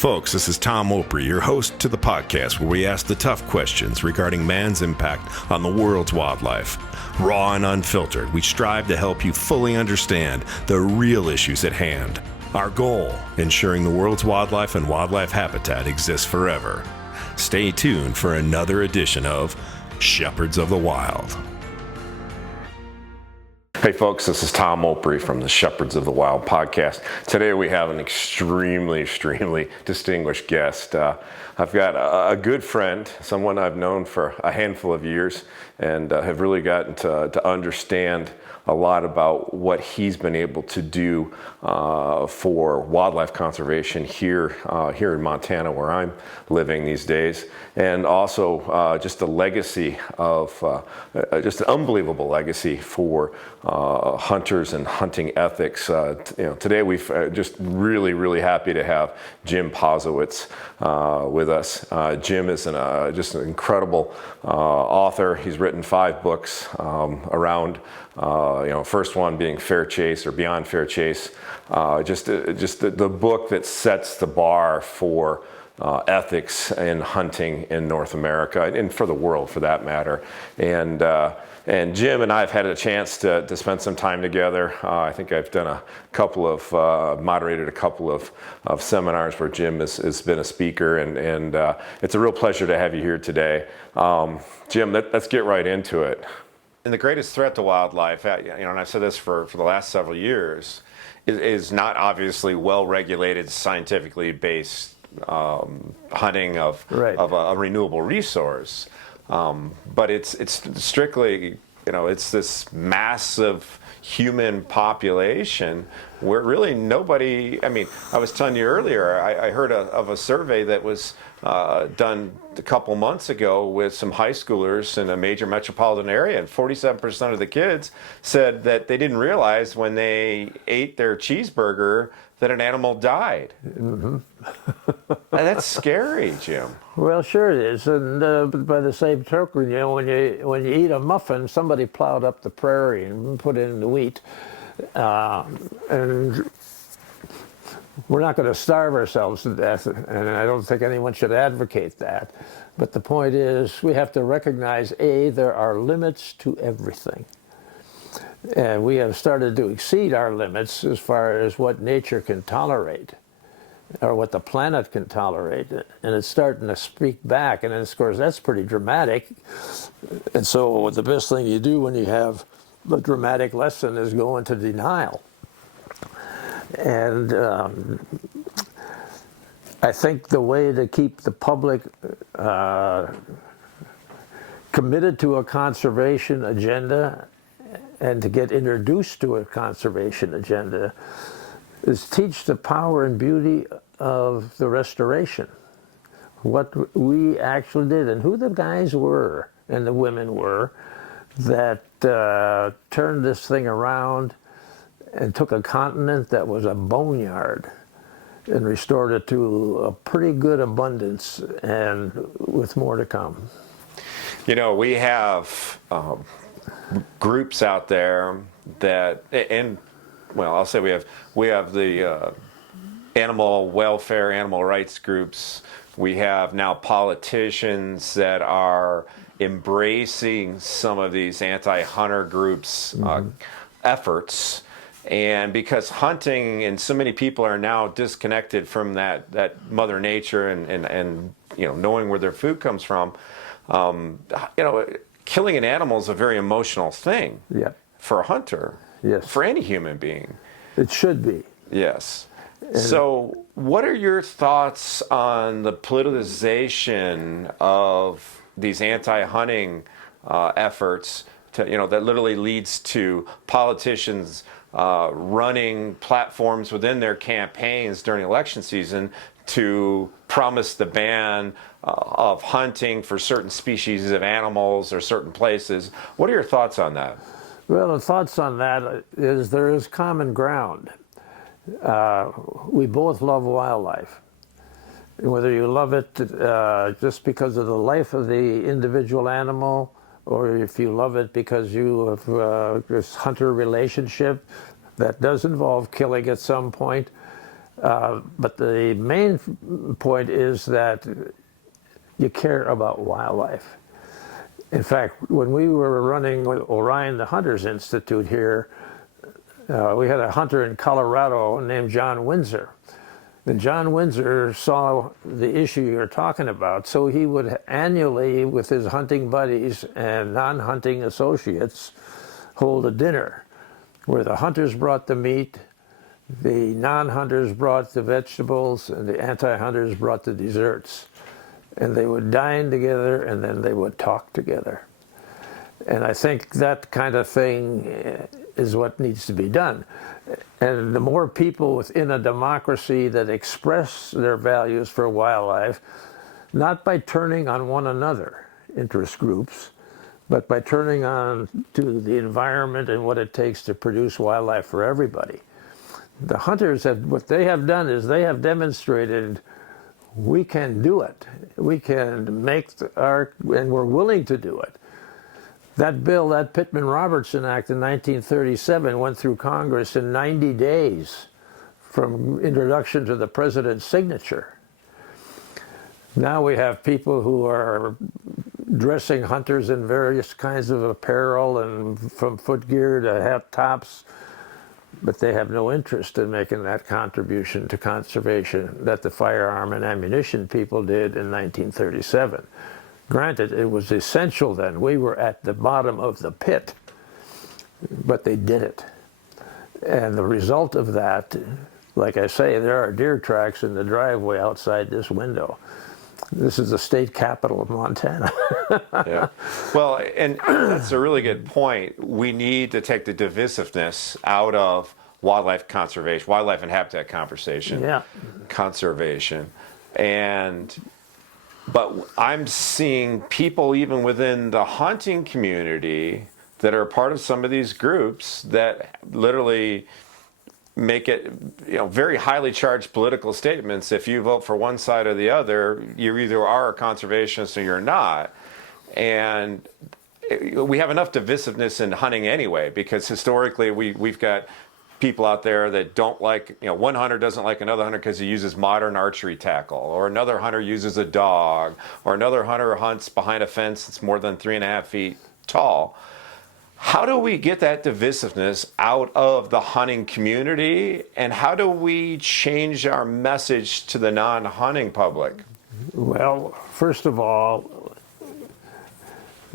Folks, this is Tom Opre, your host to the podcast where we ask the tough questions regarding man's impact on the world's wildlife. Raw and unfiltered, we strive to help you fully understand the real issues at hand. Our goal, ensuring the world's wildlife and wildlife habitat exists forever. Stay tuned for another edition of Shepherds of the Wild. Hey folks, this is Tom Opre from the Shepherds of the Wild podcast. Today we have an extremely distinguished guest. I've got a good friend, someone I've known for a handful of years, and have really gotten to understand a lot about what he's been able to do for wildlife conservation here in Montana, where I'm living these days, and also just a legacy of just an unbelievable legacy for hunters and hunting ethics. Today we've just really happy to have Jim Posewitz with us. Jim is just an incredible author. He's written 5 books around. First one being Fair Chase or Beyond Fair Chase, just the book that sets the bar for ethics in hunting in North America and for the world, for that matter. And Jim and I have had a chance to spend some time together. I think I've done moderated a couple of seminars where Jim has been a speaker, and it's a real pleasure to have you here today. Jim, let's get right into it. And the greatest threat to wildlife, and I've said this for the last several years, is not obviously well-regulated, scientifically based hunting of a renewable resource, but it's strictly, it's this massive human population where really nobody. I was telling you earlier, I heard of a survey that was done a couple months ago with some high schoolers in a major metropolitan area, and 47% of the kids said that they didn't realize when they ate their cheeseburger that an animal died. Mm-hmm. That's scary, Jim. Well, sure it is. And by the same token, when you eat a muffin, somebody plowed up the prairie and put in the wheat. And we're not going to starve ourselves to death, and I don't think anyone should advocate that. But the point is, we have to recognize, there are limits to everything. And we have started to exceed our limits as far as what nature can tolerate, or what the planet can tolerate. And it's starting to speak back, and of course that's pretty dramatic. And so the best thing you do when you have a dramatic lesson is go into denial. And I think the way to keep the public committed to a conservation agenda and to get introduced to a conservation agenda is teach the power and beauty of the restoration, what we actually did and who the guys were and the women were that turned this thing around and took a continent that was a boneyard and restored it to a pretty good abundance, and with more to come. We have groups out there that, and well, I'll say we have the animal welfare, animal rights groups. We have now politicians that are embracing some of these anti-hunter groups' efforts. And because hunting and so many people are now disconnected from that Mother Nature and knowing where their food comes from, killing an animal is a very emotional thing. Yeah. For a hunter. Yes. For any human being. It should be. Yes. So what are your thoughts on the politicization of these anti-hunting efforts that literally leads to politicians running platforms within their campaigns during election season to promise the ban of hunting for certain species of animals or certain places? What are your thoughts on that? Well, the thoughts on that is there is common ground. We both love wildlife. Whether you love it just because of the life of the individual animal, or if you love it because you have this hunter relationship that does involve killing at some point, But the main point is that you care about wildlife. In fact, when we were running with Orion the Hunters Institute here, we had a hunter in Colorado named John Windsor. And John Windsor saw the issue you're talking about, so he would annually, with his hunting buddies and non-hunting associates, hold a dinner where the hunters brought the meat, the non-hunters brought the vegetables, and the anti-hunters brought the desserts. And they would dine together, and then they would talk together. And I think that kind of thing is what needs to be done. And the more people within a democracy that express their values for wildlife, not by turning on one another, interest groups, but by turning on to the environment and what it takes to produce wildlife for everybody. The hunters what they have done is they have demonstrated we can do it. We can make and we're willing to do it. That bill, that Pittman-Robertson Act in 1937 went through Congress in 90 days from introduction to the president's signature. Now we have people who are dressing hunters in various kinds of apparel and from footgear to hat tops, but they have no interest in making that contribution to conservation that the firearm and ammunition people did in 1937. Granted, it was essential then. We were at the bottom of the pit, but they did it. And the result of that, like I say, there are deer tracks in the driveway outside this window. This is the state capital of Montana. Yeah. Well, and that's a really good point. We need to take the divisiveness out of wildlife conservation, wildlife and habitat conversation, Yeah. conservation. But I'm seeing people even within the hunting community that are part of some of these groups that literally make it, very highly charged political statements. If you vote for one side or the other, you either are a conservationist or you're not. And we have enough divisiveness in hunting anyway, because historically we've got people out there that don't like, one hunter doesn't like another hunter because he uses modern archery tackle, or another hunter uses a dog, or another hunter hunts behind a fence that's more than 3.5 feet tall. How do we get that divisiveness out of the hunting community, and how do we change our message to the non-hunting public? Well, first of all,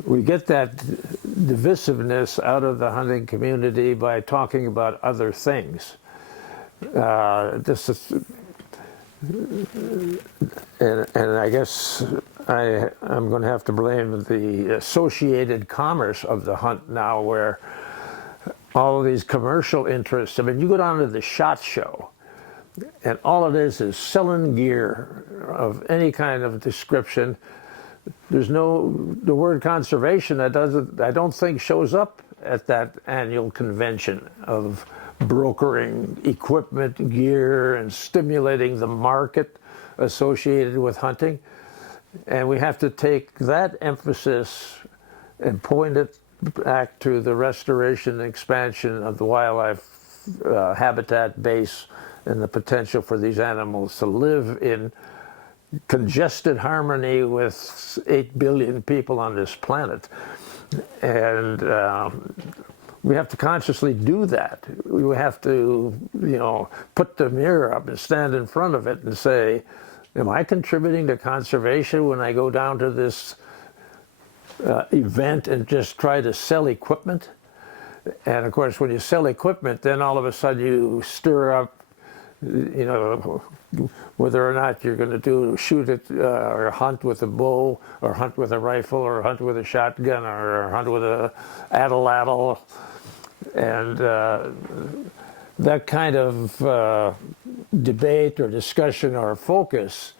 we get that divisiveness out of the hunting community by talking about other things. This is, and I guess I'm going to have to blame the associated commerce of the hunt now, where all of these commercial interests. I mean, you go down to the SHOT Show, and all it is selling gear of any kind of description. There's the word conservation I don't think shows up at that annual convention of brokering equipment, gear, and stimulating the market associated with hunting. And we have to take that emphasis and point it back to the restoration and expansion of the wildlife habitat base and the potential for these animals to live in congested harmony with 8 billion people on this planet. And we have to consciously do that. We have to, put the mirror up and stand in front of it and say, am I contributing to conservation when I go down to this event and just try to sell equipment? And of course, when you sell equipment, then all of a sudden you stir up, whether or not you're going to shoot it or hunt with a bow, or hunt with a rifle, or hunt with a shotgun, or hunt with a atlatl. And that kind of debate or discussion or focus,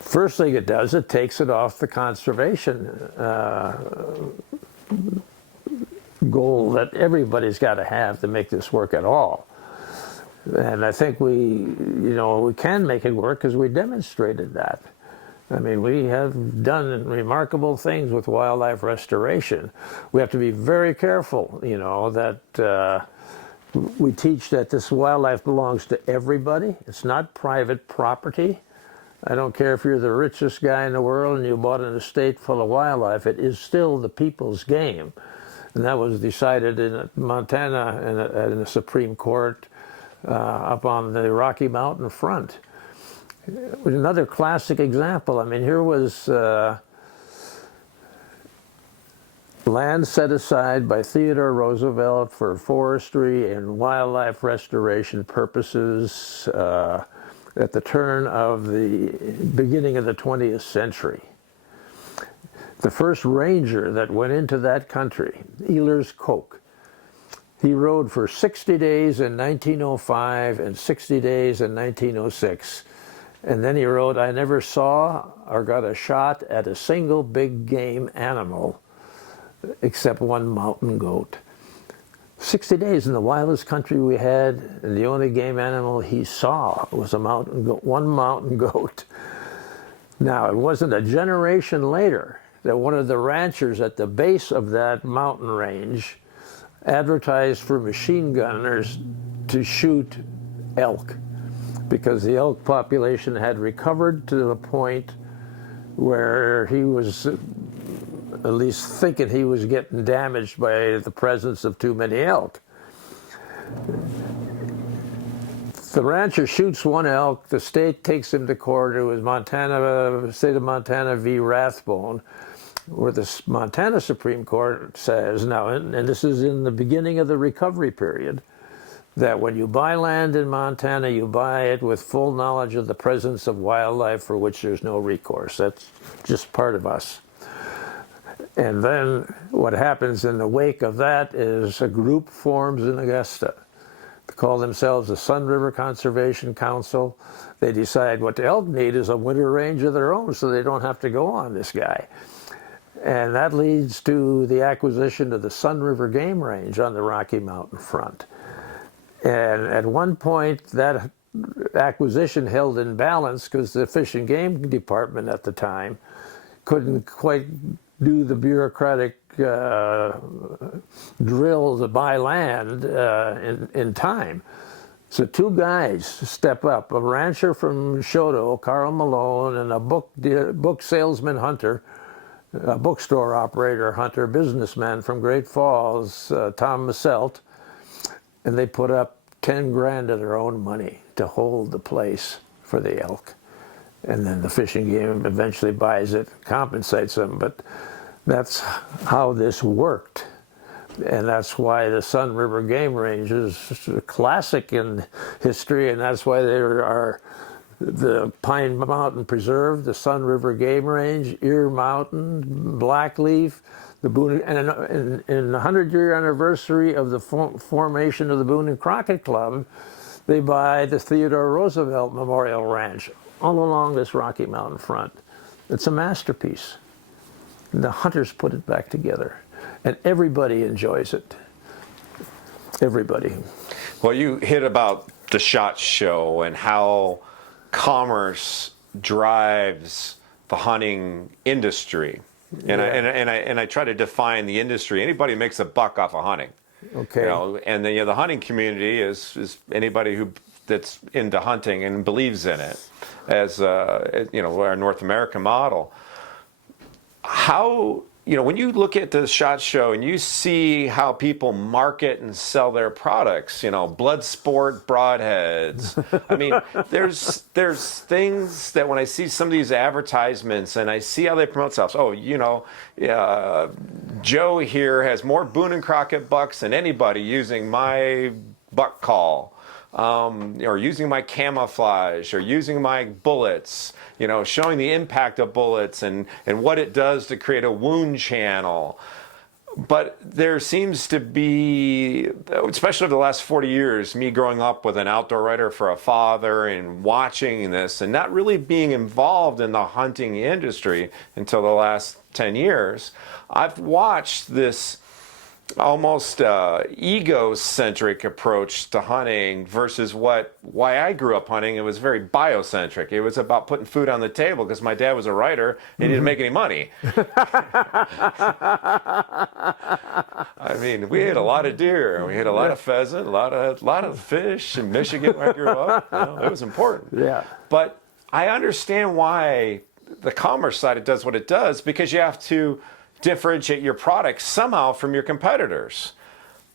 first thing it does, it takes it off the conservation goal that everybody's got to have to make this work at all. And I think we can make it work because we demonstrated that. I mean, we have done remarkable things with wildlife restoration. We have to be very careful, that We teach that this wildlife belongs to everybody. It's not private property. I don't care if you're the richest guy in the world and you bought an estate full of wildlife, it is still the people's game. And that was decided in Montana in the Supreme Court up on the Rocky Mountain front. It was another classic example. I mean, here was land set aside by Theodore Roosevelt for forestry and wildlife restoration purposes at the turn of the beginning of the 20th century. The first ranger that went into that country, Ehlers Koch, he rode for 60 days in 1905 and 60 days in 1906. And then he wrote, I never saw or got a shot at a single big game animal except one mountain goat. 60 days in the wildest country we had, and the only game animal he saw was a mountain goat, one mountain goat. Now, it wasn't a generation later that one of the ranchers at the base of that mountain range advertised for machine gunners to shoot elk, because the elk population had recovered to the point where he was at least thinking he was getting damaged by the presence of too many elk. The rancher shoots one elk, the state takes him to court. It was Montana, state of Montana v. Rathbone, where the Montana Supreme Court says, now, and this is in the beginning of the recovery period, that when you buy land in Montana, you buy it with full knowledge of the presence of wildlife for which there's no recourse. That's just part of us. And then what happens in the wake of that is a group forms in Augusta. They call themselves the Sun River Conservation Council. They decide what the elk need is a winter range of their own so they don't have to go on this guy. And that leads to the acquisition of the Sun River Game Range on the Rocky Mountain front. And at one point, that acquisition held in balance because the Fish and Game Department at the time couldn't quite do the bureaucratic drill to buy land in time. So two guys step up, a rancher from Shoto, Carl Malone, and a book salesman hunter, a bookstore operator hunter, businessman from Great Falls, Tom Masselt, and they put up 10 grand of their own money to hold the place for the elk. And then the Fish and Game eventually buys it, compensates them, but that's how this worked. And that's why the Sun River Game Range is a classic in history, and that's why there are the Pine Mountain Preserve, the Sun River Game Range, Ear Mountain, Blackleaf, the Boone, and in the 100-year anniversary of the formation of the Boone and Crockett Club, they buy the Theodore Roosevelt Memorial Ranch all along this Rocky Mountain front. It's a masterpiece. And the hunters put it back together, and everybody enjoys it. Everybody. Well, you hit about the SHOT Show and how commerce drives the hunting industry. And, yeah. I try to define the industry. Anybody makes a buck off of hunting. Okay. You know, and the hunting community is anybody that's into hunting and believes in it, as our North American model. How, when you look at the SHOT Show and you see how people market and sell their products, blood sport broadheads. I mean, there's things that when I see some of these advertisements and I see how they promote themselves, Joe here has more Boone and Crockett bucks than anybody using my buck call. Or using my camouflage, or using my bullets, showing the impact of bullets and what it does to create a wound channel. But there seems to be, especially over the last 40 years, me growing up with an outdoor writer for a father and watching this and not really being involved in the hunting industry until the last 10 years, I've watched this almost egocentric approach to hunting versus why I grew up hunting. It was very biocentric. It was about putting food on the table because my dad was a writer and he didn't make any money. I mean, we ate a lot of deer, we ate a lot of pheasant, a lot of fish in Michigan where I grew up. It was important. Yeah. But I understand why the commerce side it does what it does, because you have to differentiate your product somehow from your competitors.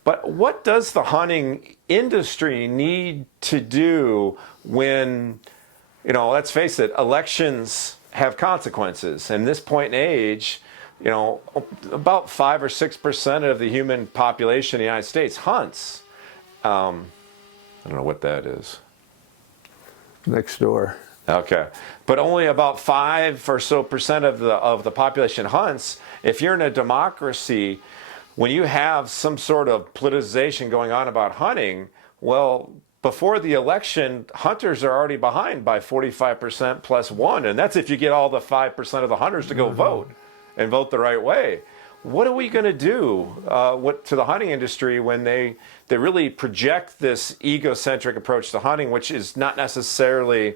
But what does the hunting industry need to do when, let's face it, elections have consequences. And this point in age, about 5 or 6% of the human population in the United States hunts. I don't know what that is. Next door. Okay, but only about 5 or so percent of the population hunts. If you're in a democracy, when you have some sort of politicization going on about hunting, well, before the election, hunters are already behind by 45% plus one, and that's if you get all the 5% of the hunters to go vote and vote the right way. What are we going to do to the hunting industry when they really project this egocentric approach to hunting, which is not necessarily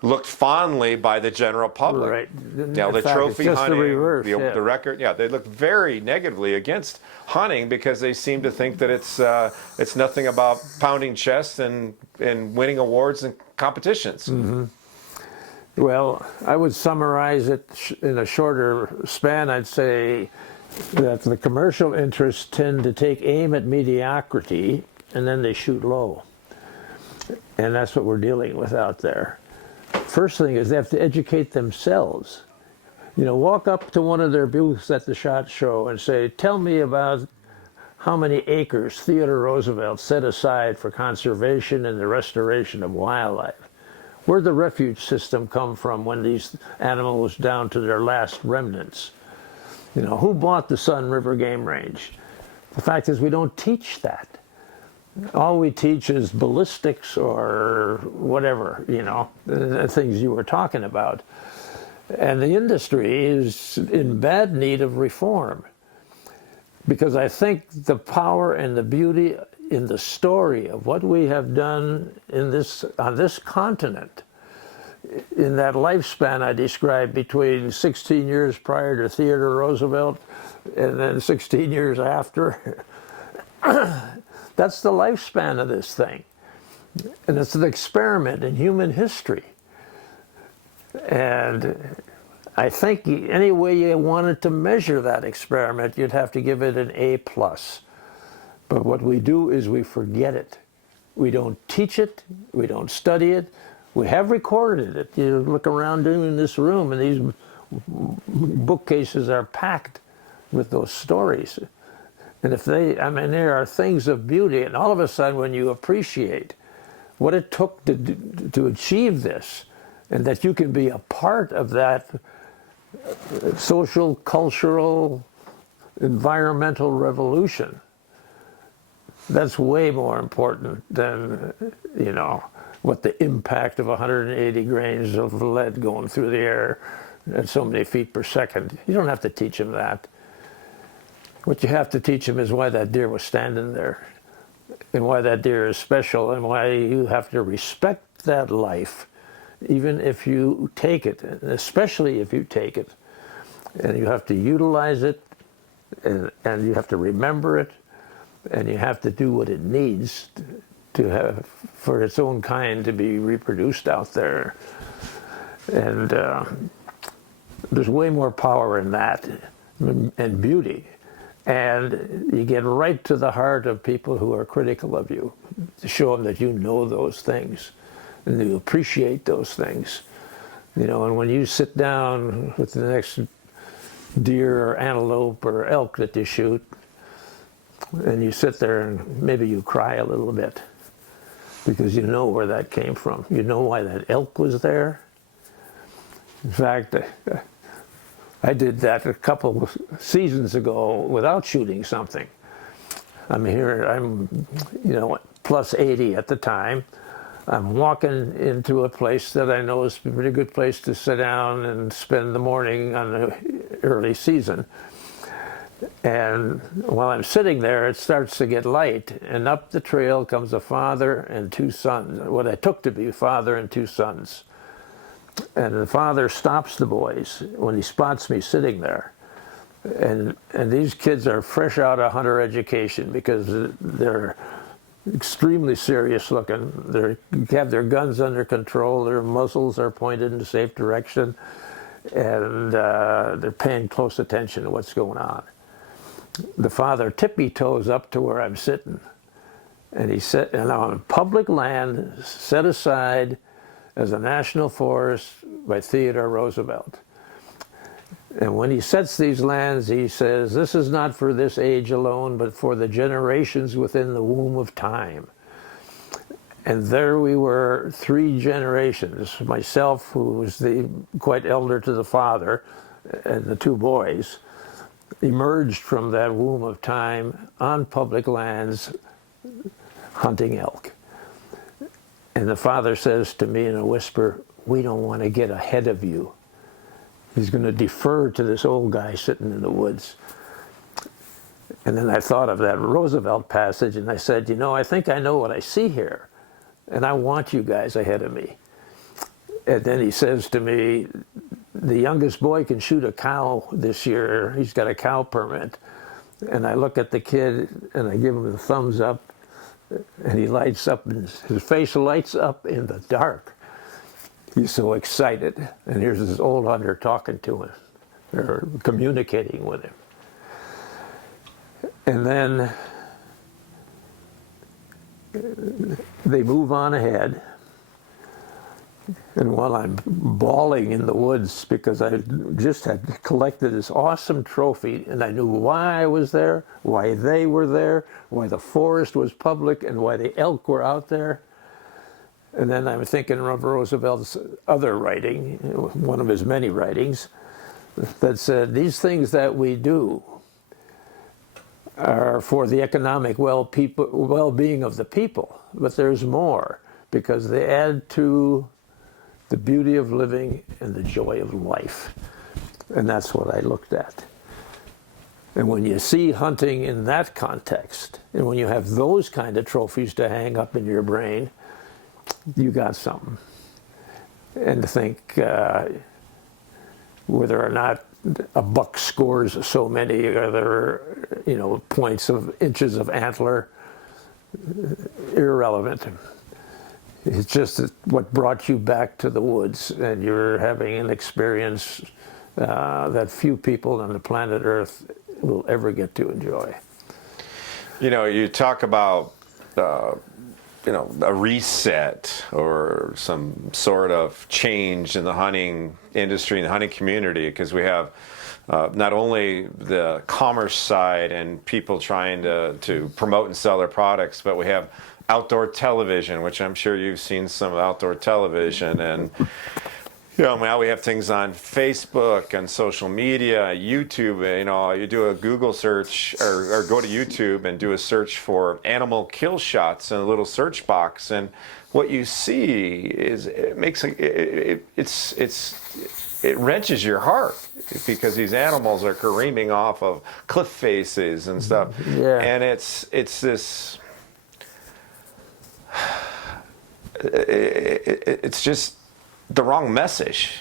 looked fondly by the general public? Right. The trophy hunting, the record, they look very negatively against hunting because they seem to think that it's nothing about pounding chests and winning awards and competitions. Mm-hmm. Well, I would summarize it in a shorter span. I'd say that the commercial interests tend to take aim at mediocrity and then they shoot low. And that's what we're dealing with out there. First thing is they have to educate themselves. Walk up to one of their booths at the SHOT Show and say, tell me about how many acres Theodore Roosevelt set aside for conservation and the restoration of wildlife. Where'd the refuge system come from when these animals down to their last remnants? Who bought the Sun River Game Range? The fact is we don't teach that. All we teach is ballistics or whatever, the things you were talking about. And the industry is in bad need of reform because I think the power and the beauty in the story of what we have done on this continent, in that lifespan I described between 16 years prior to Theodore Roosevelt and then 16 years after, that's the lifespan of this thing. And it's an experiment in human history. And I think any way you wanted to measure that experiment, you'd have to give it an A+. But what we do is we forget it. We don't teach it. We don't study it. We have recorded it. You look around in this room and these bookcases are packed with those stories. And there are things of beauty, and all of a sudden when you appreciate what it took to achieve this, and that you can be a part of that social, cultural, environmental revolution, that's way more important than, what the impact of 180 grains of lead going through the air at so many feet per second. You don't have to teach them that. What you have to teach them is why that deer was standing there and why that deer is special and why you have to respect that life, even if you take it, and especially if you take it. And you have to utilize it, and you have to remember it, and you have to do what it needs to have for its own kind to be reproduced out there. And there's way more power in that and beauty. And you get right to the heart of people who are critical of you, to show them that you know those things and you appreciate those things. And when you sit down with the next deer or antelope or elk that you shoot, and you sit there and maybe you cry a little bit because you know where that came from. You know why that elk was there. In fact, I did that a couple of seasons ago without shooting something. I'm plus 80 at the time. I'm walking into a place that I know is a pretty good place to sit down and spend the morning on the early season. And while I'm sitting there, it starts to get light, and up the trail comes a father and two sons, what I took to be father and two sons. And the father stops the boys when he spots me sitting there. And these kids are fresh out of hunter education because they're extremely serious looking. They have their guns under control, their muzzles are pointed in a safe direction, and they're paying close attention to what's going on. The father tippy-toes up to where I'm sitting, and he said, and on public land set aside as a national forest by Theodore Roosevelt. And when he sets these lands, he says, this is not for this age alone, but for the generations within the womb of time. And there we were, 3 generations. Myself, who was quite elder to the father, and the 2 boys, emerged from that womb of time on public lands hunting elk. And the father says to me in a whisper, we don't want to get ahead of you. He's going to defer to this old guy sitting in the woods. And then I thought of that Rosevelt passage, and I said, you know, I think I know what I see here, and I want you guys ahead of me. And then he says to me, the youngest boy can shoot a cow this year. He's got a cow permit. And I look at the kid, and I give him the thumbs up, and he lights up, and his face lights up in the dark. He's so excited. And here's this old hunter talking to him, or communicating with him. And then they move on ahead. And while I'm bawling in the woods because I just had collected this awesome trophy, and I knew why I was there, why they were there, why the forest was public, and why the elk were out there. And then I'm thinking of Roosevelt's other writing, one of his many writings, that said, these things that we do are for the economic well-being of the people, but there's more, because they add to the beauty of living and the joy of life. And that's what I looked at. And when you see hunting in that context, and when you have those kind of trophies to hang up in your brain, you got something. And to think whether or not a buck scores so many other, points of inches of antler, irrelevant. It's just what brought you back to the woods, and you're having an experience that few people on the planet Earth will ever get to enjoy. You talk about a reset or some sort of change in the hunting industry and the hunting community, because we have not only the commerce side and people trying to promote and sell their products, but we have outdoor television, which I'm sure you've seen some of outdoor television, and now we have things on Facebook and social media, YouTube. You do a Google search or go to YouTube and do a search for animal kill shots in a little search box, and what you see is it wrenches your heart, because these animals are careening off of cliff faces and stuff. Yeah. And it's this. It's just the wrong message.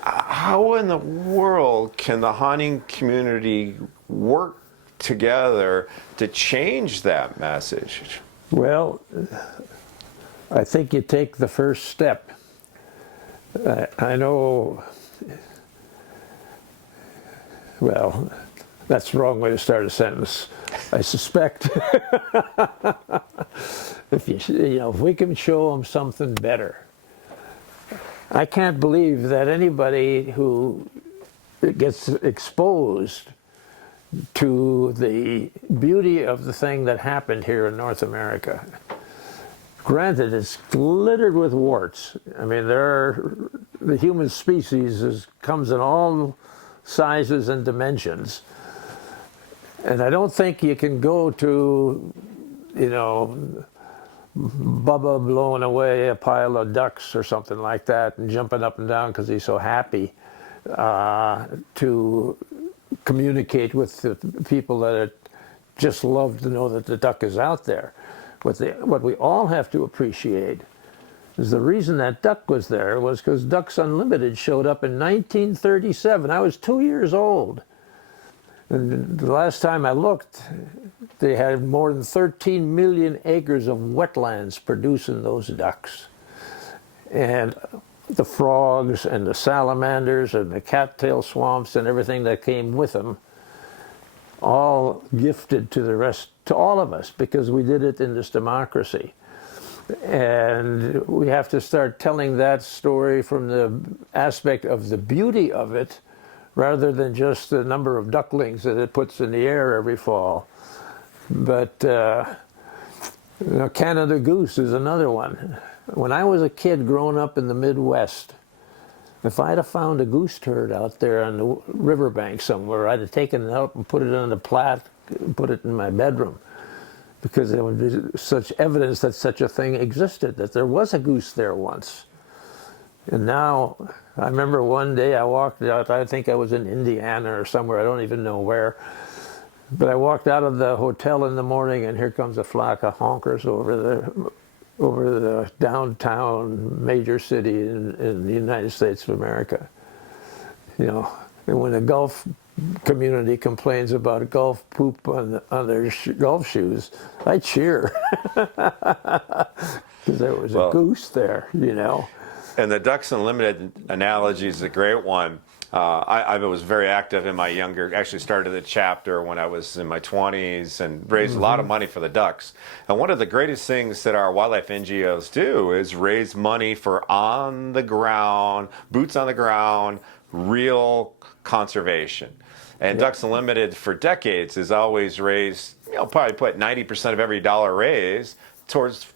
How in the world can the hunting community work together to change that message? Well, I think you take the first step. I know, well, that's the wrong way to start a sentence. I suspect if we can show them something better. I can't believe that anybody who gets exposed to the beauty of the thing that happened here in North America. Granted, it's littered with warts. I mean, the human species comes in all sizes and dimensions. And I don't think you can go to, Bubba blowing away a pile of ducks or something like that and jumping up and down because he's so happy, to communicate with the people that just love to know that the duck is out there. What we all have to appreciate is the reason that duck was there was because Ducks Unlimited showed up in 1937. I was 2 years old. And the last time I looked, they had more than 13 million acres of wetlands producing those ducks. And the frogs and the salamanders and the cattail swamps and everything that came with them, all gifted to all of us, because we did it in this democracy. And we have to start telling that story from the aspect of the beauty of it, rather than just the number of ducklings that it puts in the air every fall. But Canada goose is another one. When I was a kid growing up in the Midwest, if I'd have found a goose turd out there on the riverbank somewhere, I'd have taken it out and put it on the plat and put it in my bedroom, because there would be such evidence that such a thing existed, that there was a goose there once. And now, I remember one day I walked out, I think I was in Indiana or somewhere, I don't even know where, but I walked out of the hotel in the morning and here comes a flock of honkers over the downtown major city in the United States of America. And when the golf community complains about golf poop on their golf shoes, I cheer. Because there was a goose there, And the Ducks Unlimited analogy is a great one. I was very active in my actually started the chapter when I was in my 20s and raised a lot of money for the ducks. And one of the greatest things that our wildlife NGOs do is raise money for on the ground, boots on the ground, real conservation. And Ducks Unlimited for decades has always raised, probably put 90% of every dollar raised towards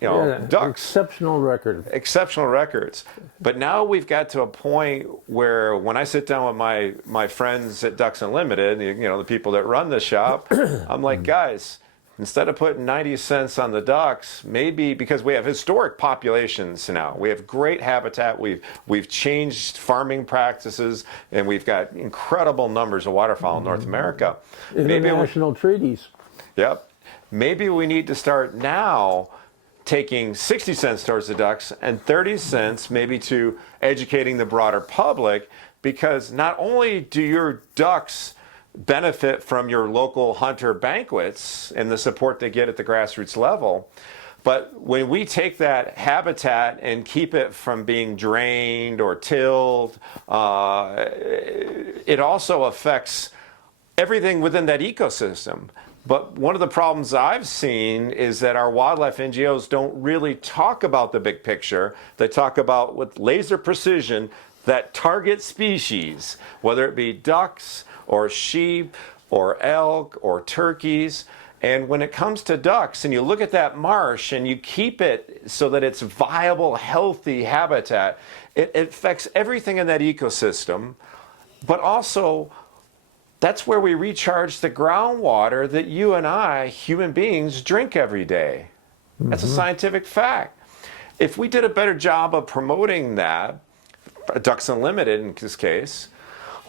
ducks. Exceptional record. Exceptional records. But now we've got to a point where when I sit down with my friends at Ducks Unlimited, the people that run the shop, I'm like, guys, instead of putting 90 cents on the ducks, maybe, because we have historic populations now, we have great habitat, we've changed farming practices, and we've got incredible numbers of waterfowl in North America. International treaties. Yep. Maybe we need to start now taking 60 cents towards the ducks and 30 cents maybe to educating the broader public, because not only do your ducks benefit from your local hunter banquets and the support they get at the grassroots level, but when we take that habitat and keep it from being drained or tilled, it also affects everything within that ecosystem. But one of the problems I've seen is that our wildlife NGOs don't really talk about the big picture. They talk about with laser precision that target species, whether it be ducks or sheep or elk or turkeys. And when it comes to ducks, and you look at that marsh and you keep it so that it's viable, healthy habitat, it affects everything in that ecosystem, but also that's where we recharge the groundwater that you and I, human beings, drink every day. That's a scientific fact. If we did a better job of promoting that, Ducks Unlimited in this case,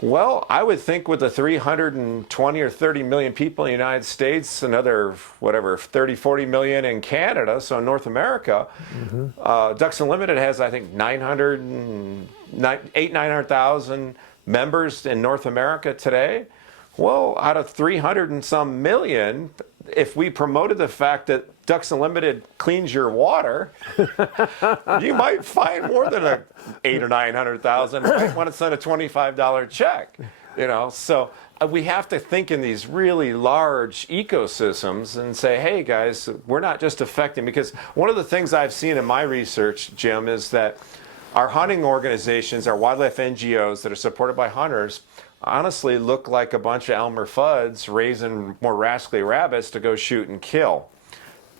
well, I would think with the 320 or 30 million people in the United States, another, 30, 40 million in Canada, so in North America, Ducks Unlimited has, I think, 900,000 members in North America today. Well, out of 300 and some million, if we promoted the fact that Ducks Unlimited cleans your water, you might find more than a 800,000 or 900,000 might want to send a $25 check. So we have to think in these really large ecosystems and say, hey guys, we're not just affecting, because one of the things I've seen in my research, Jim, is that our hunting organizations, our wildlife NGOs that are supported by hunters, honestly look like a bunch of Elmer Fuds raising more rascally rabbits to go shoot and kill.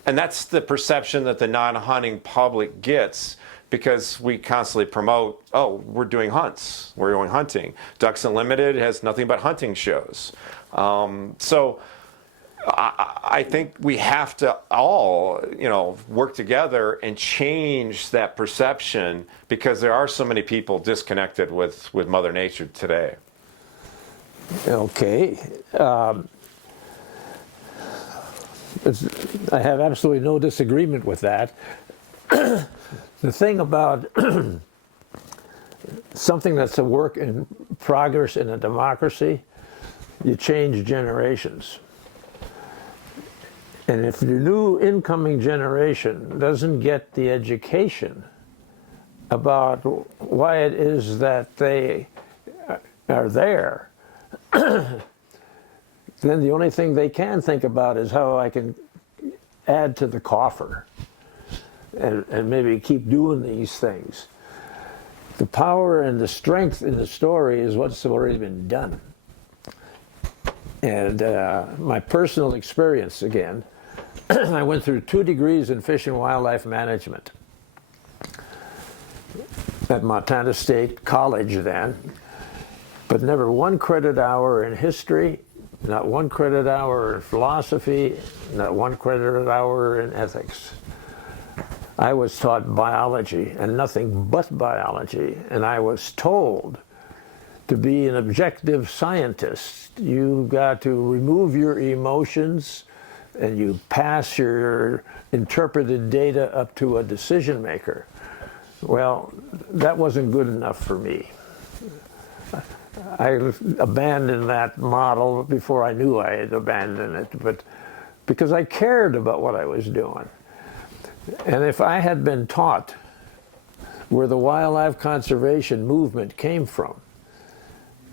And that's the perception that the non-hunting public gets, because we constantly promote, we're doing hunts, we're doing hunting. Ducks Unlimited has nothing but hunting shows. So I think we have to all, work together and change that perception, because there are so many people disconnected with Mother Nature today. Okay. I have absolutely no disagreement with that. The thing about something that's a work in progress in a democracy, you change generations. And if your new incoming generation doesn't get the education about why it is that they are there, then the only thing they can think about is how I can add to the coffer and maybe keep doing these things. The power and the strength in the story is what's already been done. And my personal experience, again, I went through 2 degrees in fish and wildlife management at Montana State College then, but never 1 credit hour in history, not 1 credit hour in philosophy, not 1 credit hour in ethics. I was taught biology and nothing but biology, and I was told to be an objective scientist, you've got to remove your emotions and you pass your interpreted data up to a decision maker. Well, that wasn't good enough for me. I abandoned that model before I knew I had abandoned it, but because I cared about what I was doing. And if I had been taught where the wildlife conservation movement came from,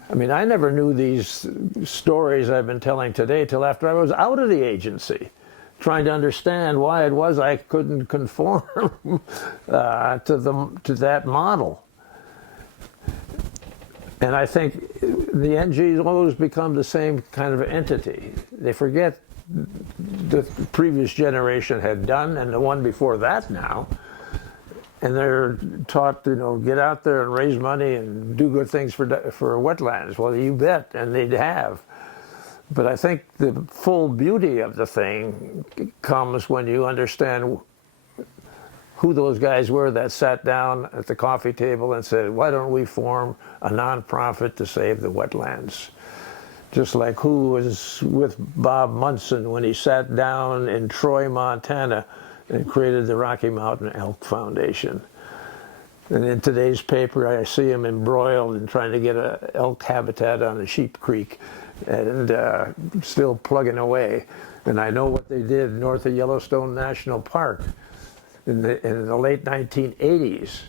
I mean, I never knew these stories I've been telling today till after I was out of the agency, trying to understand why it was I couldn't conform to that model. And I think the NGOs become the same kind of entity. They forget the previous generation had done, and the one before that now. And they're taught, get out there and raise money and do good things for wetlands. Well, you bet, and they'd have. But I think the full beauty of the thing comes when you understand who those guys were that sat down at the coffee table and said, why don't we form a nonprofit to save the wetlands? Just like who was with Bob Munson when he sat down in Troy, Montana, and created the Rocky Mountain Elk Foundation. And in today's paper, I see him embroiled in trying to get an elk habitat on a sheep creek and still plugging away. And I know what they did north of Yellowstone National Park in the late 1980s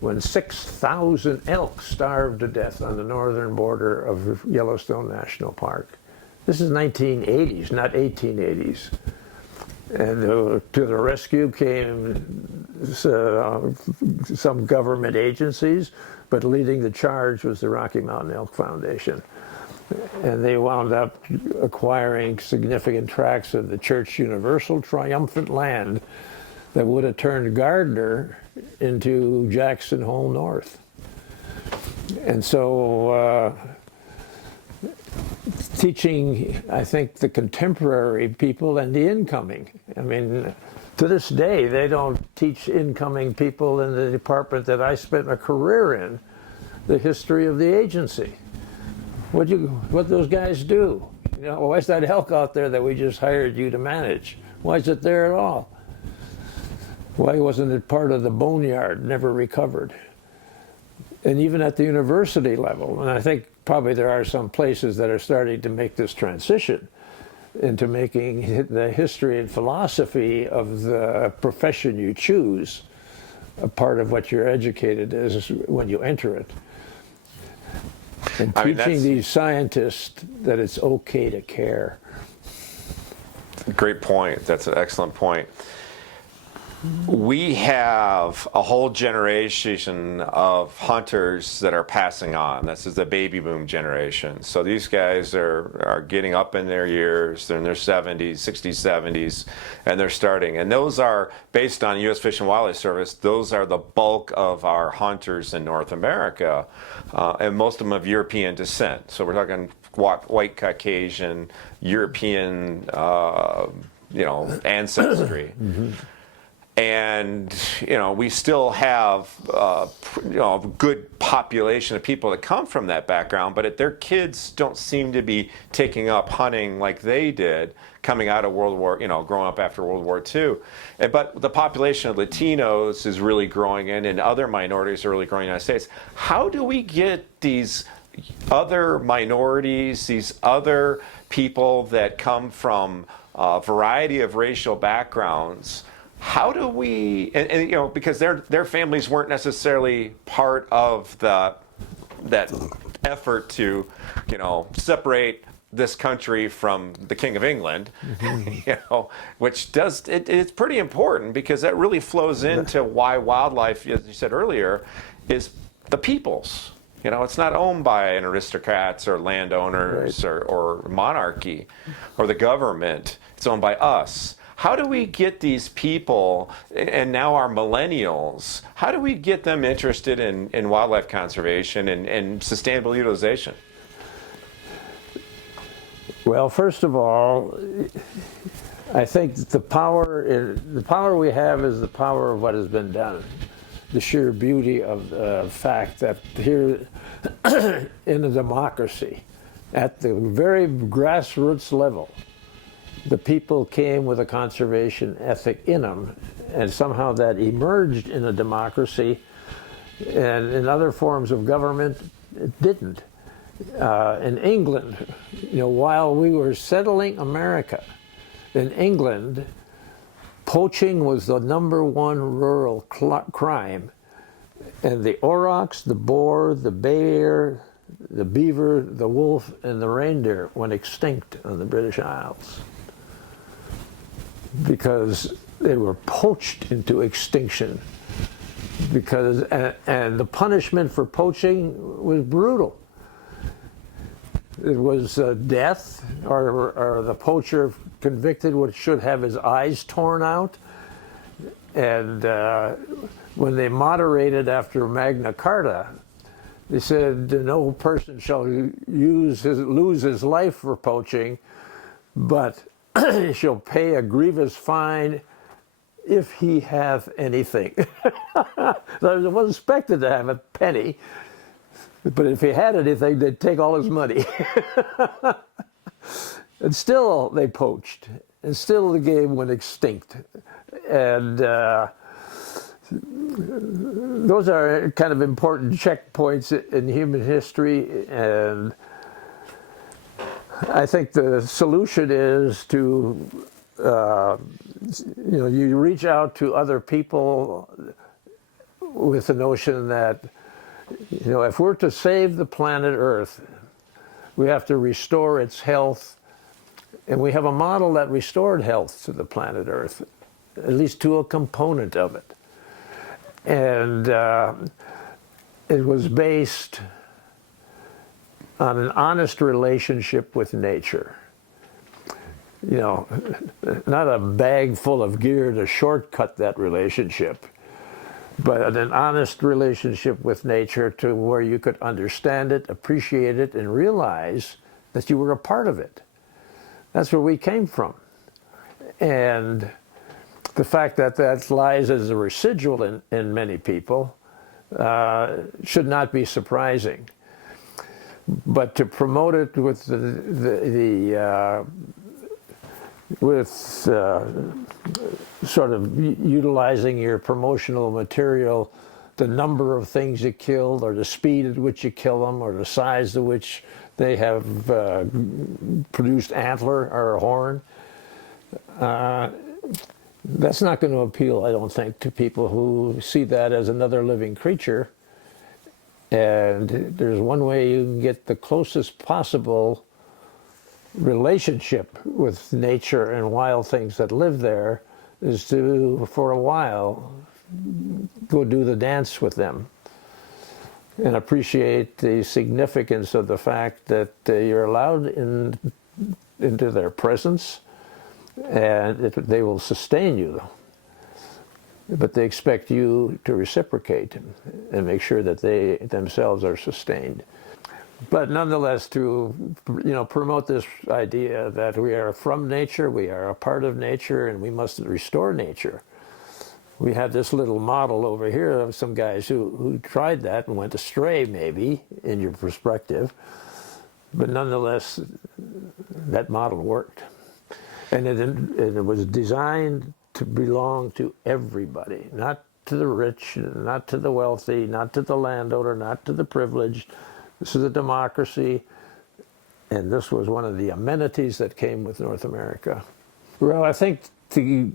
when 6,000 elk starved to death on the northern border of Yellowstone National Park. This is 1980s, not 1880s. And to the rescue came some government agencies, but leading the charge was the Rocky Mountain Elk Foundation. And they wound up acquiring significant tracts of the Church Universal triumphant land that would have turned Gardner into Jackson Hole North. And so teaching, I think, the contemporary people and the incoming. I mean, to this day, they don't teach incoming people in the department that I spent a career in the history of the agency. What those guys do? Why is that elk out there that we just hired you to manage? Why is it there at all? Why wasn't it part of the boneyard, never recovered? And even at the university level, and I think probably there are some places that are starting to make this transition into making the history and philosophy of the profession you choose a part of what you're educated as when you enter it. And teaching these scientists that it's okay to care. Great point. That's an excellent point. We have a whole generation of hunters that are passing on. This is the baby boom generation. So these guys are getting up in their years. They're in their 70s, 60s, 70s, and they're starting. And those are, based on U.S. Fish and Wildlife Service, those are the bulk of our hunters in North America, and most of them of European descent. So we're talking white Caucasian, European, ancestry. Mm-hmm. And we still have a good population of people that come from that background, but their kids don't seem to be taking up hunting like they did coming out of World War, growing up after World War II. But the population of Latinos is really growing and other minorities are really growing in the United States. How do we get these other minorities, these other people that come from a variety of racial backgrounds? How do we, and because their families weren't necessarily part of that effort to, separate this country from the King of England, which it's pretty important because that really flows into why wildlife, as you said earlier, is the people's. It's not owned by an aristocrats or landowners, right, or monarchy or the government. It's owned by us. How do we get these people, and now our millennials, how do we get them interested in wildlife conservation and sustainable utilization? Well, first of all, I think the power we have is the power of what has been done. The sheer beauty of the fact that here in a democracy, at the very grassroots level, the people came with a conservation ethic in them, and somehow that emerged in a democracy, and in other forms of government, it didn't. In England, while we were settling America, in England, poaching was the #1 rural crime, and the aurochs, the boar, the bear, the beaver, the wolf, and the reindeer went extinct on the British Isles because they were poached into extinction. And the punishment for poaching was brutal. It was death, or the poacher convicted should have his eyes torn out. And when they moderated after Magna Carta, they said no person shall lose his life for poaching, but shall pay a grievous fine if he hath anything. So he wasn't expected to have a penny, but if he had anything, they'd take all his money. And still they poached, and still the game went extinct. And those are kind of important checkpoints in human history, and I think the solution is to, you reach out to other people with the notion that, if we're to save the planet Earth, we have to restore its health, and we have a model that restored health to the planet Earth, at least to a component of it. And it was based on an honest relationship with nature. Not a bag full of gear to shortcut that relationship, but an honest relationship with nature to where you could understand it, appreciate it, and realize that you were a part of it. That's where we came from. And the fact that that lies as a residual in many people should not be surprising. But to promote it with sort of utilizing your promotional material, the number of things you killed, or the speed at which you kill them, or the size at which they have produced antler or a horn, that's not going to appeal, I don't think, to people who see that as another living creature. And there's one way you can get the closest possible relationship with nature and wild things that live there is to, for a while, go do the dance with them and appreciate the significance of the fact that you're allowed into their presence, and they will sustain you, but they expect you to reciprocate and make sure that they themselves are sustained. But nonetheless, to promote this idea that we are from nature, we are a part of nature, and we must restore nature. we had this little model over here of some guys who tried that and went astray, maybe, in your perspective. But nonetheless, that model worked. And it was designed to belong to everybody, not to the rich, not to the wealthy, not to the landowner, not to the privileged. This is a democracy, and this was one of the amenities that came with North America. Well, I think to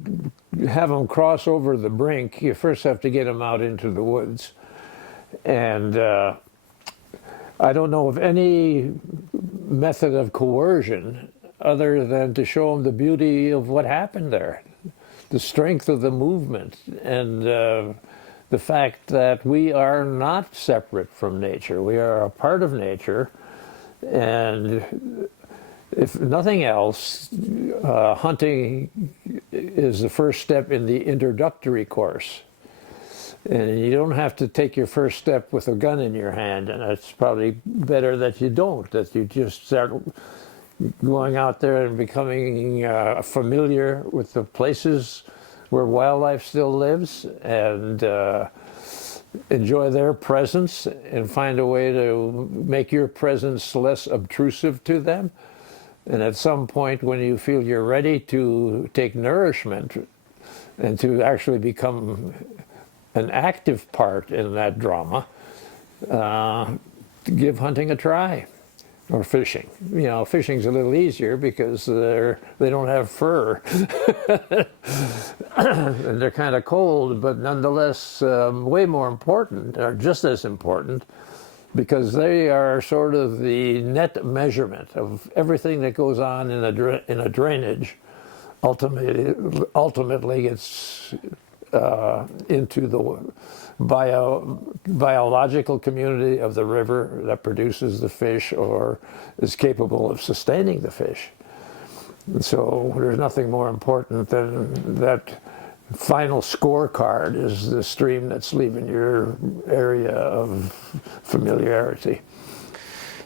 have them cross over the brink, you first have to get them out into the woods. And I don't know of any method of coercion other than to show them the beauty of what happened there, the strength of the movement, and the fact that we are not separate from nature. We are a part of nature, and if nothing else, hunting is the first step in the introductory course. And you don't have to take your first step with a gun in your hand, and it's probably better that you don't, that you just start going out there and becoming familiar with the places where wildlife still lives, and enjoy their presence and find a way to make your presence less obtrusive to them. And at some point when you feel you're ready to take nourishment and to actually become an active part in that drama, give hunting a try. Or fishing. You know, fishing's a little easier because they don't have fur. And they're kind of cold, but nonetheless way more important, or just as important, because they are sort of the net measurement of everything that goes on in a drainage. Ultimately gets into the biological community of the river that produces the fish or is capable of sustaining the fish. And so there's nothing more important than that final scorecard is the stream that's leaving your area of familiarity.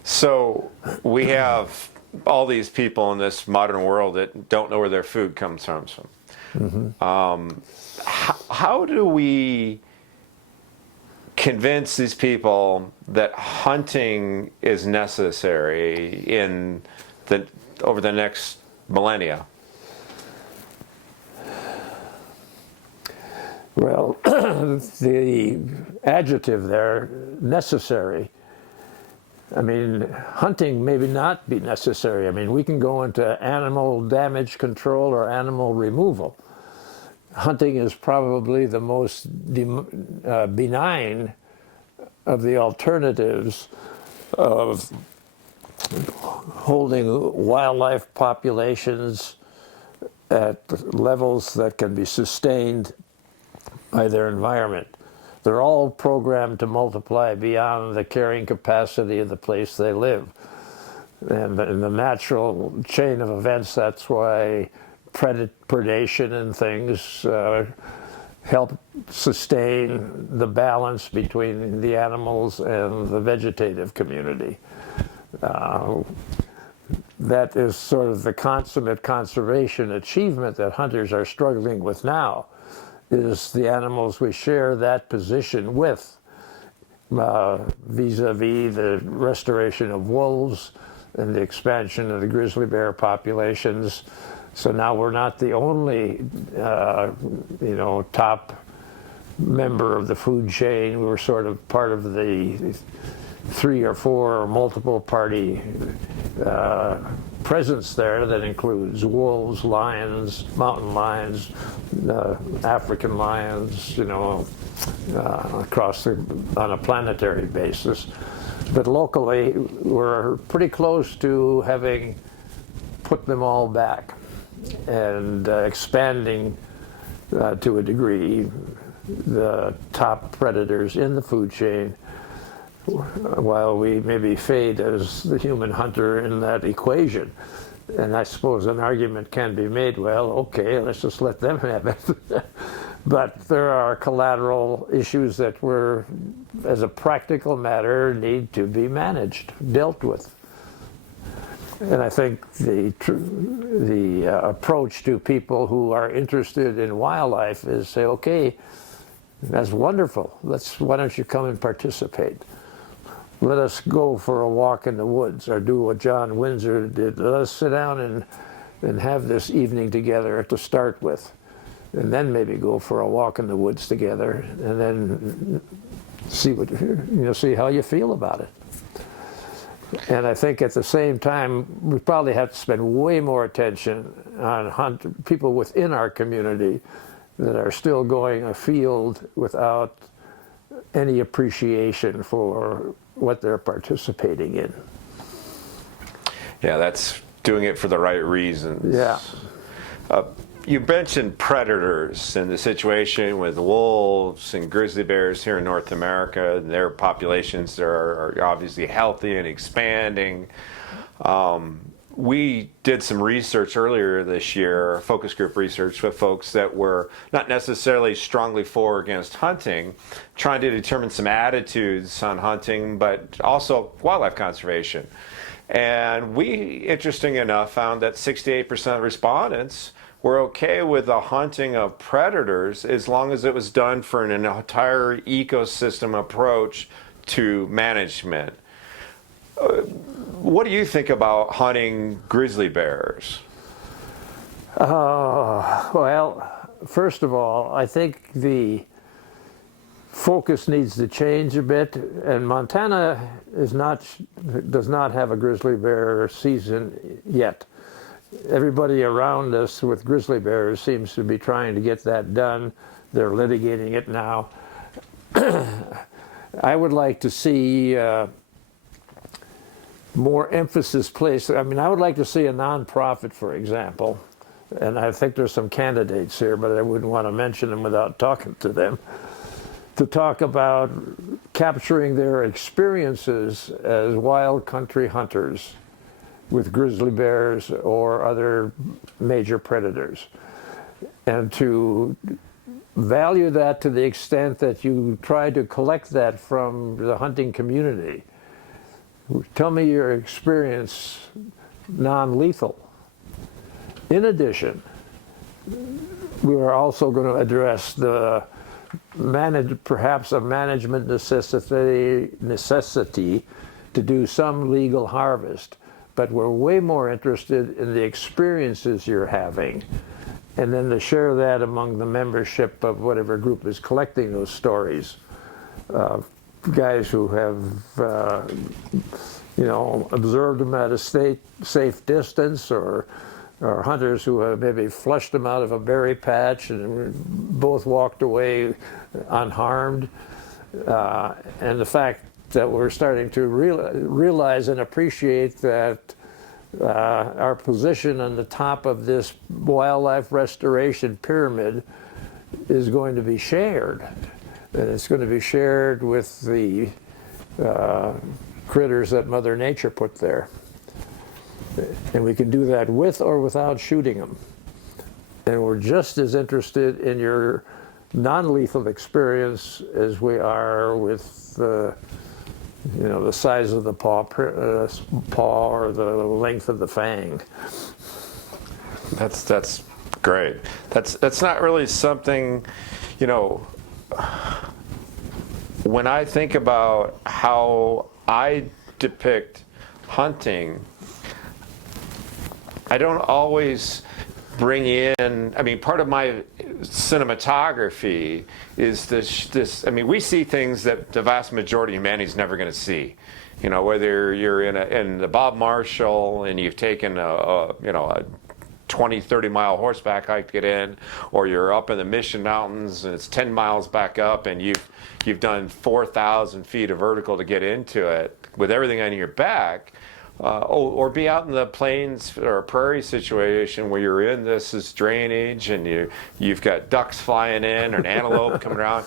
So we have all these people in this modern world that don't know where their food comes from. Mm-hmm. How do we convince these people that hunting is necessary over the next millennia? Well, the adjective there, necessary. I mean, hunting maybe not be necessary. I mean, we can go into animal damage control or animal removal. Hunting is probably the most benign of the alternatives of holding wildlife populations at levels that can be sustained by their environment. They're all programmed to multiply beyond the carrying capacity of the place they live. And in the natural chain of events, that's why predation and things help sustain the balance between the animals and the vegetative community. That is sort of the consummate conservation achievement that hunters are struggling with now, is the animals we share that position with, vis-a-vis the restoration of wolves and the expansion of the grizzly bear populations. So now we're not the only, top member of the food chain. We're sort of part of the 3 or 4 or multiple party presence there that includes wolves, lions, mountain lions, African lions, across on a planetary basis. But locally, we're pretty close to having put them all back and expanding to a degree the top predators in the food chain, while we maybe fade as the human hunter in that equation. And I suppose an argument can be made, well, okay, let's just let them have it. But there are collateral issues that as a practical matter, need to be managed, dealt with. And I think the approach to people who are interested in wildlife is say, okay, that's wonderful. Why don't you come and participate? Let us go for a walk in the woods, or do what John Windsor did. Let us sit down and have this evening together to start with, and then maybe go for a walk in the woods together, and then see how you feel about it. And I think at the same time, we probably have to spend way more attention on people within our community that are still going afield without any appreciation for what they're participating in. Yeah, that's doing it for the right reasons. Yeah. You mentioned predators and the situation with wolves and grizzly bears here in North America. Their populations are obviously healthy and expanding. We did some research earlier this year, focus group research, with folks that were not necessarily strongly for or against hunting, trying to determine some attitudes on hunting, but also wildlife conservation. And we, interesting enough, found that 68% of respondents were okay with the hunting of predators as long as it was done for an entire ecosystem approach to management. What do you think about hunting grizzly bears? Well, first of all, I think the focus needs to change a bit, and Montana does not have a grizzly bear season yet. Everybody around us with grizzly bears seems to be trying to get that done. They're litigating it now. I would like to see more emphasis placed. I mean, I would like to see a nonprofit, for example, and I think there's some candidates here, but I wouldn't want to mention them without talking to them, to talk about capturing their experiences as wild country hunters with grizzly bears or other major predators, and to value that to the extent that you try to collect that from the hunting community. Tell me your experience non-lethal. In addition, we are also going to address the perhaps a management necessity to do some legal harvest, but we're way more interested in the experiences you're having, and then to share that among the membership of whatever group is collecting those stories. Guys who have, observed them at a safe distance, or hunters who have maybe flushed them out of a berry patch and both walked away unharmed. And the fact that we're starting to realize and appreciate that our position on the top of this wildlife restoration pyramid is going to be shared. And it's going to be shared with the critters that Mother Nature put there. And we can do that with or without shooting them. And we're just as interested in your non-lethal experience as we are with the size of the paw or the length of the fang. That's great. That's not really something, when I think about how I depict hunting, I don't always bring in, part of my cinematography is this, we see things that the vast majority of humanity is never going to see. Whether you're in the Bob Marshall and you've taken a 20, 30 mile horseback hike to get in, or you're up in the Mission Mountains and it's 10 miles back up and you've done 4,000 feet of vertical to get into it with everything on your back. Or be out in the plains or a prairie situation where you're in this is drainage and you've got ducks flying in or an antelope coming around.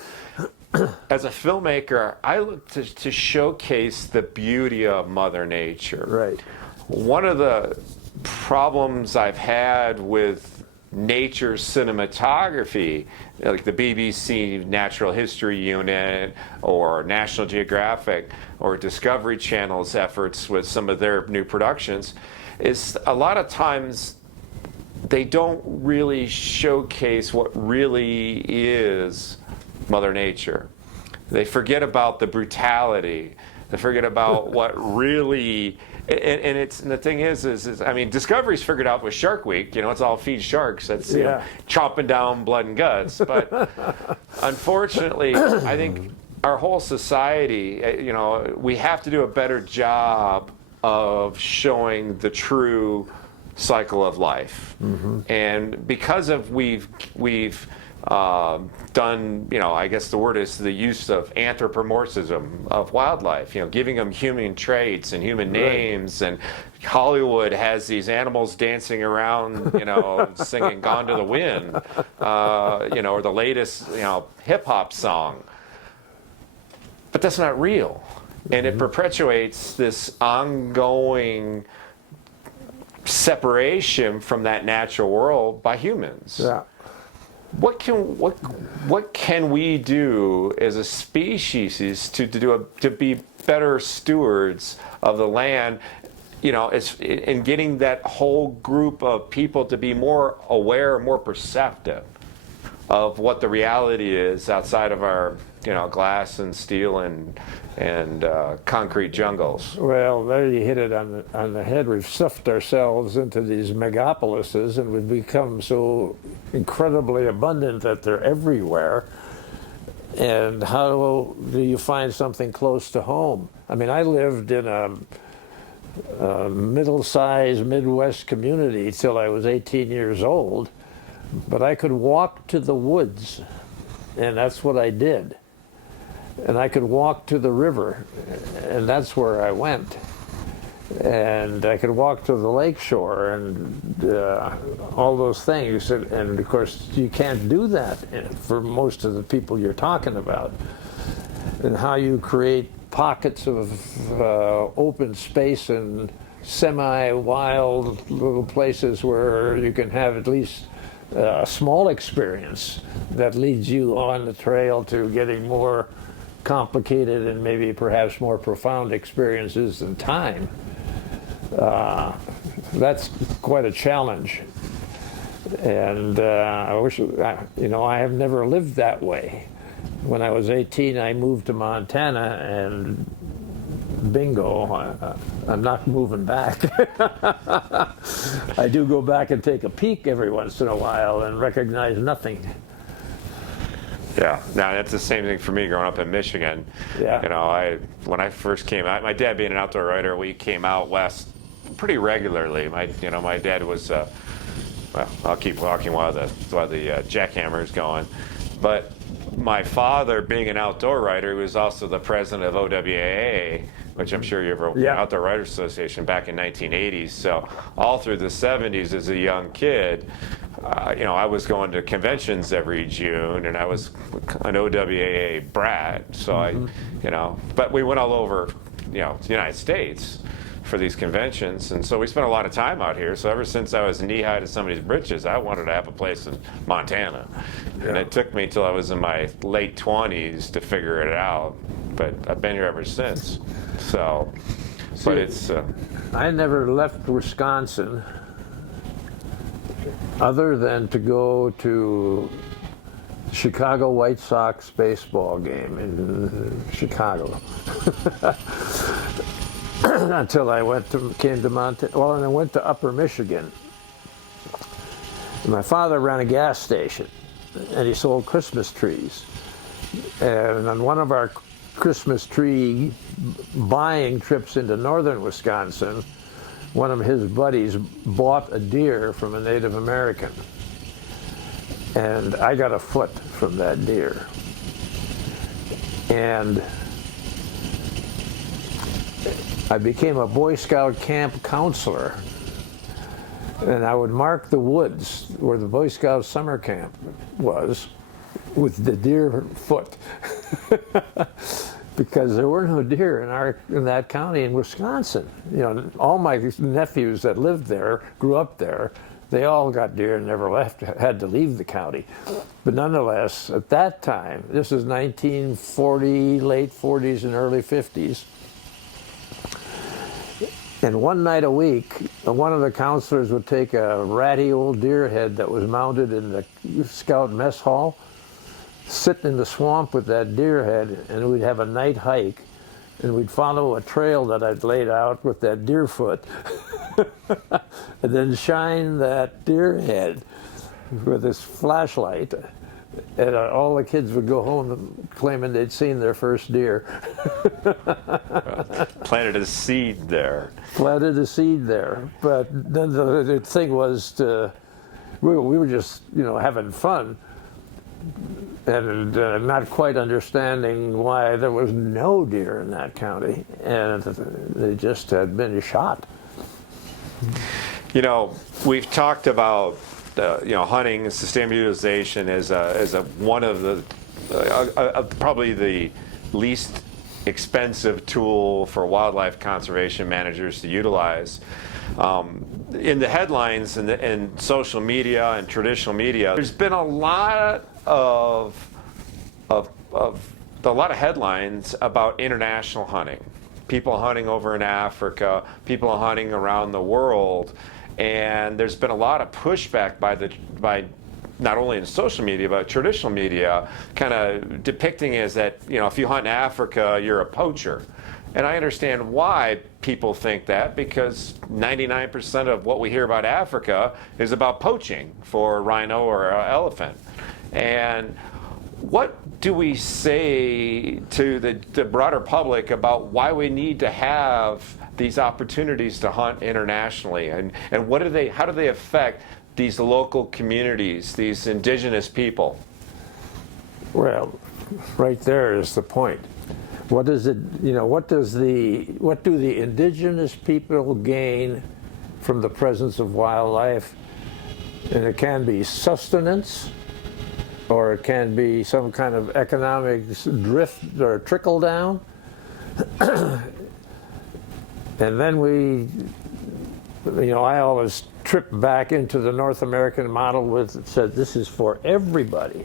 As a filmmaker, I look to showcase the beauty of Mother Nature. Right. One of the problems I've had with nature cinematography, like the BBC Natural History Unit or National Geographic or Discovery Channel's efforts with some of their new productions, is a lot of times they don't really showcase what really is Mother Nature. They forget about the brutality. They forget about what really, and the thing is I mean, Discovery's figured out with Shark Week, it's all feed sharks. That's chomping down blood and guts. But unfortunately, I think our whole society, we have to do a better job of showing the true cycle of life. And because of we've done, I guess the word is the use of anthropomorphism of wildlife, giving them human traits and human names, and Hollywood has these animals dancing around, singing "Gone to the Wind," or the latest, hip hop song. But that's not real, and it perpetuates this ongoing separation from that natural world by humans. Yeah. What can we do as a species to be better stewards of the land? In getting that whole group of people to be more aware, more perceptive of what the reality is outside of our, glass and steel and concrete jungles. Well, there you hit it on the head. We've stuffed ourselves into these megapolises, and we've become so incredibly abundant that they're everywhere. And how do you find something close to home? I mean, I lived in a middle-sized Midwest community till I was 18 years old, but I could walk to the woods, and that's what I did. And I could walk to the river, and that's where I went. And I could walk to the lake shore and all those things. And of course, you can't do that for most of the people you're talking about. And how you create pockets of open space and semi-wild little places where you can have at least a small experience that leads you on the trail to getting more complicated and maybe perhaps more profound experiences in time. That's quite a challenge. And I wish, I have never lived that way. When I was 18, I moved to Montana, and bingo, I'm not moving back. I do go back and take a peek every once in a while and recognize nothing. Yeah, now that's the same thing for me growing up in Michigan. Yeah. When I first came out, my dad being an outdoor writer, we came out west pretty regularly. My dad was, I'll keep walking while the jackhammer is going. But my father, being an outdoor writer, he was also the president of OWAA, which I'm sure you ever, Outdoor Writers Association, back in 1980s. So all through the 70s as a young kid, I was going to conventions every June, and I was an OWAA brat. So but we went all over, the United States for these conventions, and so we spent a lot of time out here. So ever since I was knee-high to somebody's britches, I wanted to have a place in Montana. Yeah. And it took me till I was in my late 20s to figure it out, but I've been here ever since. So, but it's... I never left Wisconsin other than to go to Chicago White Sox baseball game in Chicago. Until I came to Montana. Well, and I went to Upper Michigan. My father ran a gas station, and he sold Christmas trees. And on one of our Christmas tree buying trips into northern Wisconsin, one of his buddies bought a deer from a Native American. And I got a foot from that deer. And I became a Boy Scout camp counselor, and I would mark the woods where the Boy Scout summer camp was with the deer foot, because there were no deer in that county in Wisconsin. All my nephews that lived there, grew up there, they all got deer and never left, had to leave the county. But nonetheless, at that time, this is 1940, late 40s and early 50s, And one night a week, one of the counselors would take a ratty old deer head that was mounted in the scout mess hall, sit in the swamp with that deer head, and we'd have a night hike, and we'd follow a trail that I'd laid out with that deer foot, and then shine that deer head with this flashlight, and all the kids would go home claiming they'd seen their first deer. Planted a seed there. Planted a seed there. But then the thing was, we were just, having fun and not quite understanding why there was no deer in that county, and they just had been shot. We've talked about hunting and sustainable utilization as one of the probably the least expensive tool for wildlife conservation managers to utilize. In the headlines and social media and traditional media, there's been a lot of headlines about international hunting. People hunting over in Africa, people hunting around the world, and there's been a lot of pushback by not only in social media but traditional media, kind of depicting it as that if you hunt in Africa, you're a poacher. And I understand why people think that, because 99% of what we hear about Africa is about poaching for rhino or elephant. And what do we say to the broader public about why we need to have these opportunities to hunt internationally, and how do they affect these local communities, these indigenous people? Well, right there is the point. What is it? What do the indigenous people gain from the presence of wildlife? And it can be sustenance, or it can be some kind of economic drift or trickle down. And then I always trip back into the North American model that said this is for everybody.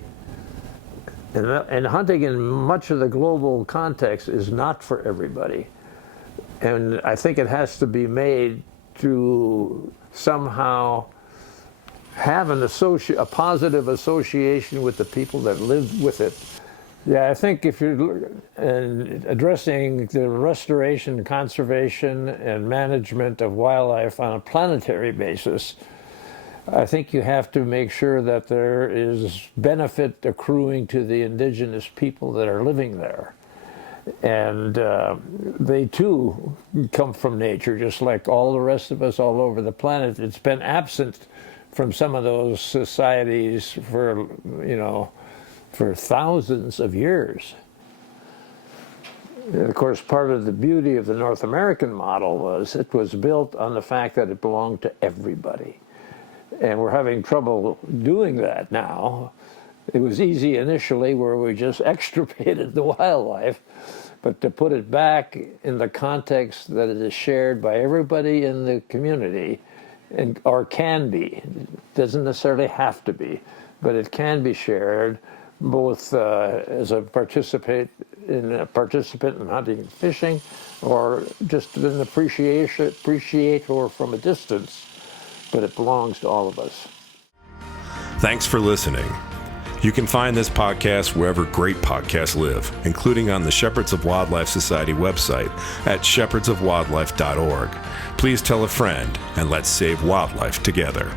And hunting in much of the global context is not for everybody. And I think it has to be made to somehow have a positive association with the people that live with it. Yeah, I think if you're addressing the restoration, conservation, and management of wildlife on a planetary basis, I think you have to make sure that there is benefit accruing to the indigenous people that are living there. And they too come from nature, just like all the rest of us all over the planet. It's been absent from some of those societies for thousands of years. And of course, part of the beauty of the North American model was it was built on the fact that it belonged to everybody. And we're having trouble doing that now. It was easy initially where we just extirpated the wildlife, but to put it back in the context that it is shared by everybody in the community, or can be, it doesn't necessarily have to be, but it can be shared both as a participant in hunting and fishing, or just an appreciator from a distance, but it belongs to all of us. Thanks for listening. You can find this podcast wherever great podcasts live, including on the Shepherds of Wildlife Society website at shepherdsofwildlife.org. Please tell a friend, and let's save wildlife together.